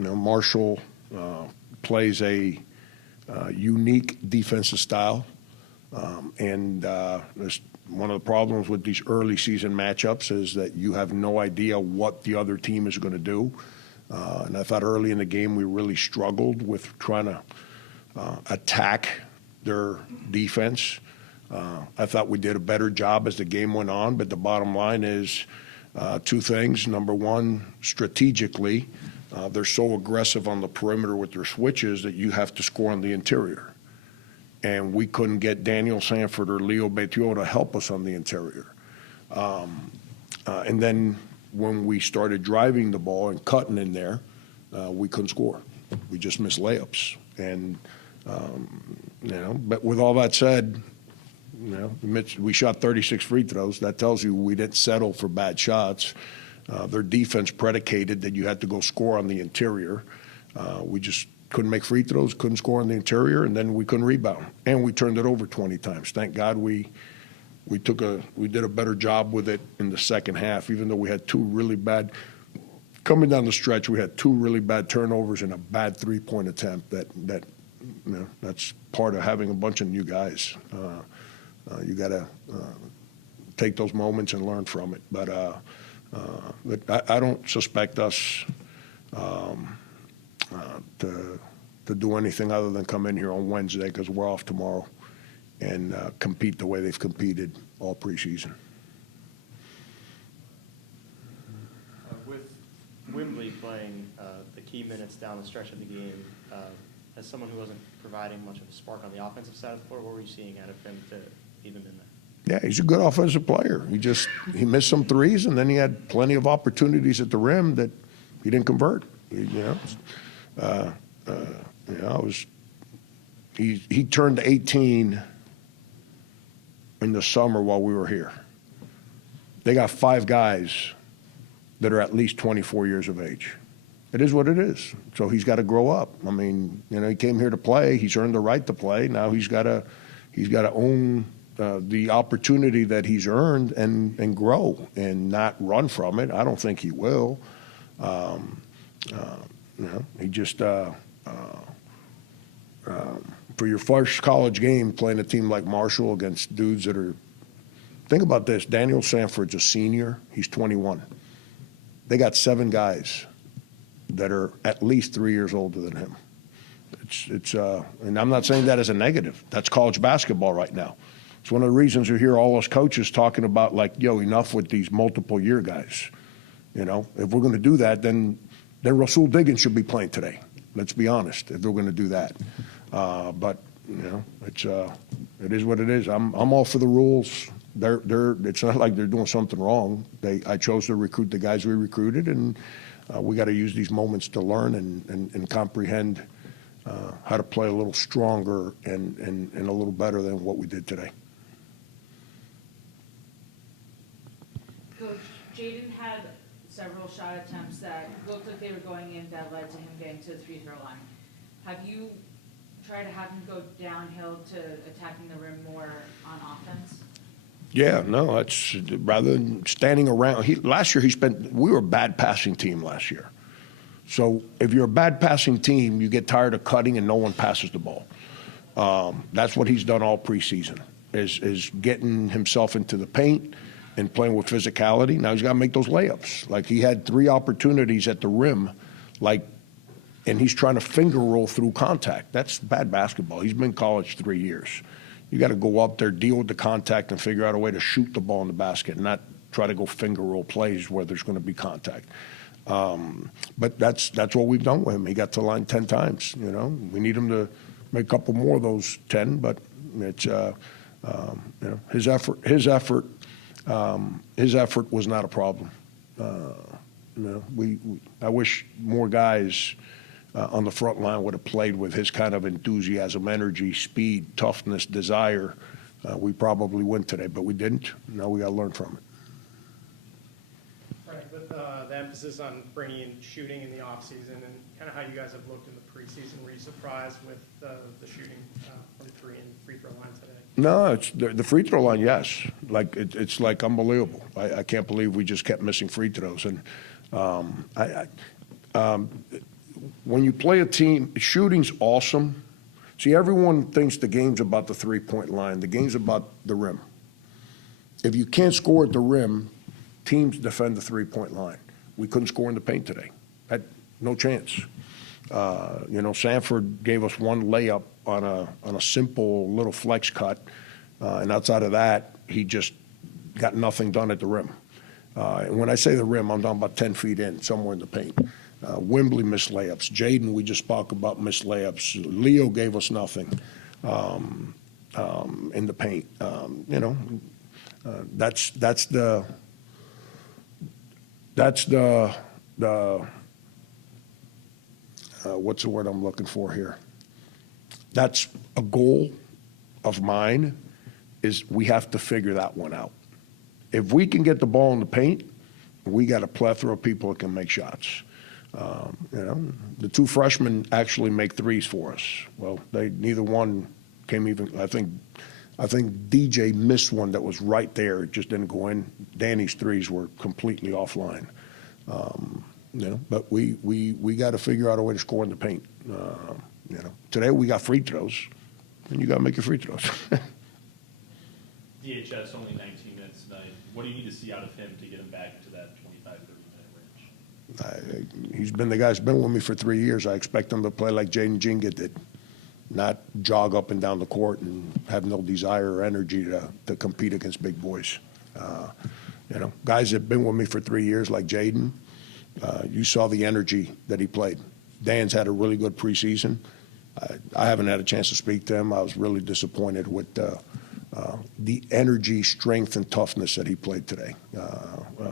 Marshall plays a unique defensive style, and one of the problems with these early season matchups is that you have no idea what the other team is going to do. And I thought early in the game we really struggled with trying to attack their defense. I thought we did a better job as the game went on, but the bottom line is two things. Number one, strategically, they're so aggressive on the perimeter with their switches that you have to score on the interior. And we couldn't get Daniel Sanford or Leo Betio to help us on the interior. And then when we started driving the ball and cutting in there, we couldn't score. We just missed layups. And, but with all that said, we shot 36 free throws. That tells you we didn't settle for bad shots. Their defense predicated that you had to go score on the interior. We just couldn't make free throws, couldn't score on the interior, and then we couldn't rebound. And we turned it over 20 times. Thank God we did a better job with it in the second half, even though we had two really bad coming down the stretch. We had two really bad turnovers and a bad three-point attempt. That's part of having a bunch of new guys. You got to take those moments and learn from it. But I don't suspect us to do anything other than come in here on Wednesday, because we're off tomorrow, and compete the way they've competed all preseason. With Wembley playing the key minutes down the stretch of the game, as someone who wasn't providing much of a spark on the offensive side of the floor, what were you seeing out of him to even in there? Yeah, he's a good offensive player. He missed some threes, and then he had plenty of opportunities at the rim that he didn't convert. He turned 18 in the summer while we were here. They got 5 guys that are at least 24 years of age. It is what it is. So he's got to grow up. I mean, he came here to play. He's earned the right to play. Now he's got to own the opportunity that he's earned and grow and not run from it. I don't think he will. He just for your first college game playing a team like Marshall against dudes that are – think about this. Daniel Sanford's a senior. He's 21. They got 7 guys that are at least 3 years older than him. And I'm not saying that as a negative. That's college basketball right now. It's one of the reasons you hear all those coaches talking about, like, enough with these multiple-year guys. If we're going to do that, then Rasul Diggins should be playing today. Let's be honest, if we're going to do that. But it is what it is. I'm all for the rules. It's not like they're doing something wrong. I chose to recruit the guys we recruited, and we got to use these moments to learn and comprehend how to play a little stronger and a little better than what we did today. Coach, Jaden had several shot attempts that looked like they were going in that led to him getting to the free throw line. Have you tried to have him go downhill to attacking the rim more on offense? Yeah, no, that's rather than standing around. Last year we were a bad passing team last year. So if you're a bad passing team, you get tired of cutting and no one passes the ball. That's what he's done all preseason, is getting himself into the paint and playing with physicality. Now he's got to make those layups. Like, he had 3 opportunities at the rim, and he's trying to finger roll through contact. That's bad basketball. He's been in college 3 years. You got to go up there, deal with the contact, and figure out a way to shoot the ball in the basket, and not try to go finger roll plays where there's going to be contact. But that's what we've done with him. He got to the line 10 times. We need him to make a couple more of those 10. But it's his effort was not a problem. I wish more guys on the front line would have played with his kind of enthusiasm, energy, speed, toughness, desire. We probably win today, but we didn't. Now we got to learn from it. Right, with the emphasis on bringing in shooting in the offseason and kind of how you guys have looked in the preseason, were you surprised with the shooting from 3 and free throw line today? No, it's the free throw line, yes. It's like unbelievable. I can't believe we just kept missing free throws. And when you play a team, shooting's awesome. See, everyone thinks the game's about the three-point line. The game's about the rim. If you can't score at the rim, teams defend the three-point line. We couldn't score in the paint today. Had no chance. Sanford gave us one layup on a simple little flex cut, and outside of that, he just got nothing done at the rim. And when I say the rim, I'm talking about 10 feet in, somewhere in the paint. Wembley missed layups. Jaden, we just spoke about, missed layups. Leo gave us nothing in the paint. That's the what's the word I'm looking for here? That's a goal of mine, is we have to figure that one out. If we can get the ball in the paint, we got a plethora of people that can make shots. The two freshmen actually make threes for us. Well, neither one came even. I think DJ missed one that was right there. It just didn't go in. Danny's threes were completely offline. But we got to figure out a way to score in the paint. Today we got free throws, and you got to make your free throws. DHS only 19 minutes tonight. What do you need to see out of him to get him back to that 25, 30 minute range? He's been the guy's been with me for 3 years. I expect him to play like Jaden Jinga did, not jog up and down the court and have no desire or energy to compete against big boys. Guys that have been with me for 3 years like Jaden, you saw the energy that he played. Dan's had a really good preseason. I haven't had a chance to speak to him. I was really disappointed with the energy, strength, and toughness that he played today.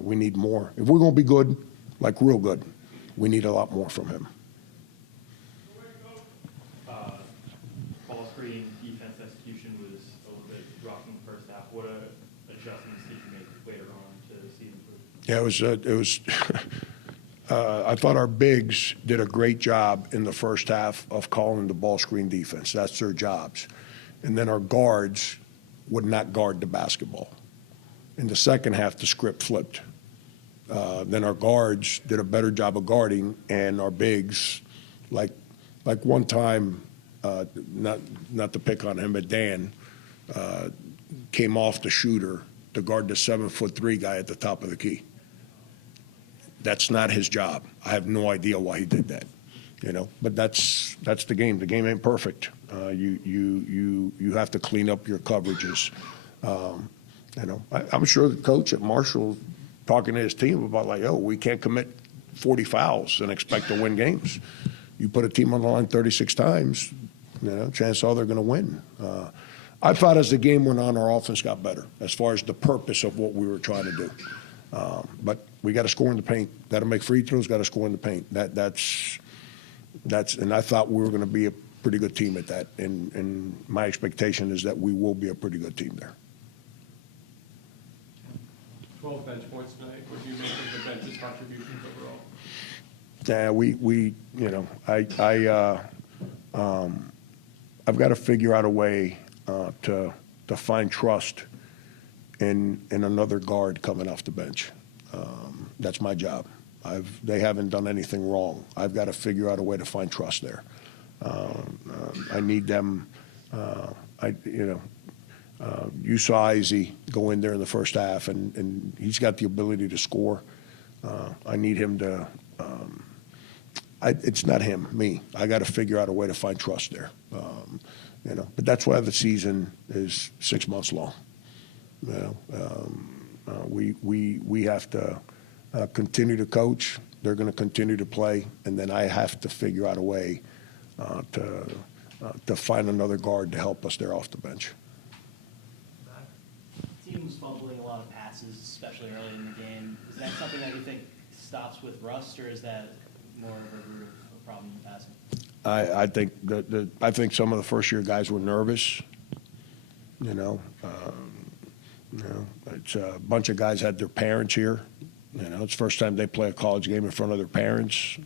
We need more. If we're going to be good, like real good, we need a lot more from him. Ball screen defense execution was a little bit rough in the first half. What adjustments did you make later on to see improvement? Yeah, it was. I thought our bigs did a great job in the first half of calling the ball screen defense. That's their jobs. And then our guards would not guard the basketball. In the second half, the script flipped. Then our guards did a better job of guarding, and our bigs, like one time, not to pick on him, but Dan came off the shooter to guard the 7'3" guy at the top of the key. That's not his job. I have no idea why he did that, But that's the game. The game ain't perfect. You have to clean up your coverages. I'm sure the coach at Marshall talking to his team about we can't commit 40 fouls and expect to win games. You put a team on the line 36 times, chances are they're going to win. I thought as the game went on, our offense got better as far as the purpose of what we were trying to do. But we got to score in the paint. Got to make free throws. Got to score in the paint. That's. And I thought we were going to be a pretty good team at that. And my expectation is that we will be a pretty good team there. 12 bench points tonight. What do you make of the bench's contributions overall? Yeah, I've got to figure out a way to find trust in another guard coming off the bench. That's my job. They haven't done anything wrong. I've got to figure out a way to find trust there. I need them. You saw Izzy go in there in the first half, and he's got the ability to score. I need him to. It's not him, me. I got to figure out a way to find trust there. But that's why the season is 6 months long. We have to continue to coach. They're going to continue to play, and then I have to figure out a way to find another guard to help us there off the bench. Team was fumbling a lot of passes, especially early in the game. Is that something that you think stops with rust, or is that more of a root of a problem in passing? I think some of the first-year guys were nervous. It's a bunch of guys had their parents here. It's the first time they play a college game in front of their parents.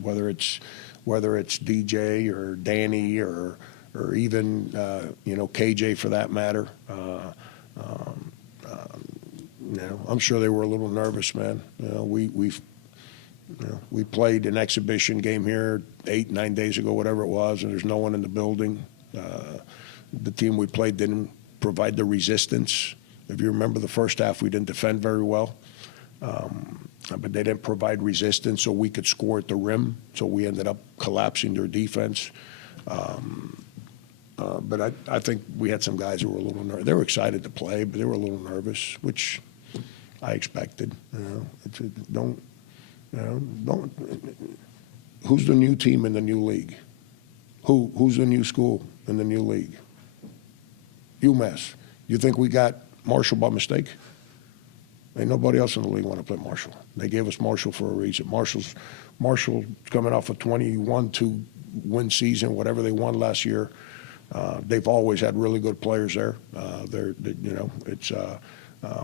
Whether it's DJ or Danny or even KJ for that matter. I'm sure they were a little nervous, man. You know, we played an exhibition game here 8-9 days ago, whatever it was, and there's no one in the building. The team we played didn't provide the resistance. If you remember the first half, we didn't defend very well. But they didn't provide resistance so we could score at the rim. So we ended up collapsing their defense. But I think we had some guys who were a little nervous. They were excited to play, but they were a little nervous, which I expected. Who's the new team in the new league? Who's the new school in the new league? UMass. You think we got Marshall by mistake? Ain't nobody else in the league want to play Marshall. They gave us Marshall for a reason. Marshall's coming off a 21-2 win season, whatever they won last year. They've always had really good players there.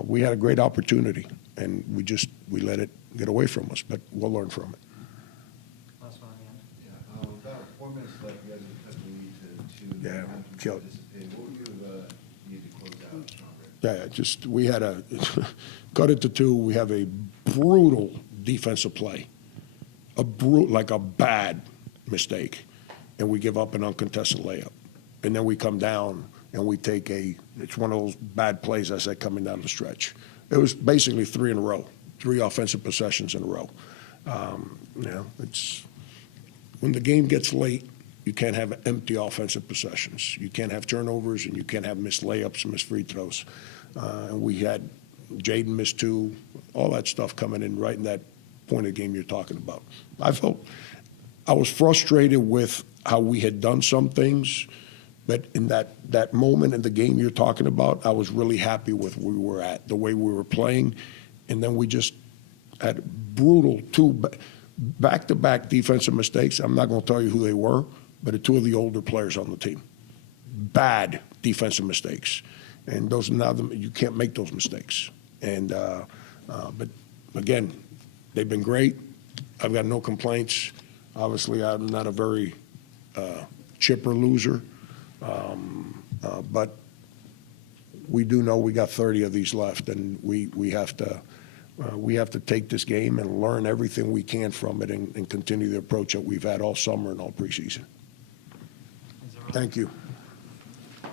We had a great opportunity, and we let it get away from us. But we'll learn from it. Last one again. Yeah, about 4 minutes left, you guys have cut the lead to Yeah, not to killed. participate. What would you need to close out stronger? Yeah, we had a cut it to 2. We have a brutal defensive play, like a bad mistake, and we give up an uncontested layup, and then we come down and we take it's one of those bad plays I said coming down the stretch. It was basically 3 in a row, 3 offensive possessions in a row. It's when the game gets late, you can't have empty offensive possessions. You can't have turnovers, and you can't have missed layups and missed free throws. And we had Jaden missed 2, all that stuff coming in right in that point of the game you're talking about. I was frustrated with how we had done some things, but in that moment in the game you're talking about, I was really happy with where we were at, the way we were playing. And then we just had brutal 2 back-to-back defensive mistakes. I'm not going to tell you who they were, but 2 of the older players on the team. Bad defensive mistakes. And you can't make those mistakes. And but again, they've been great. I've got no complaints. Obviously, I'm not a very chipper loser, but we do know we got 30 of these left, and we have to take this game and learn everything we can from it, and continue the approach that we've had all summer and all preseason. Thank you.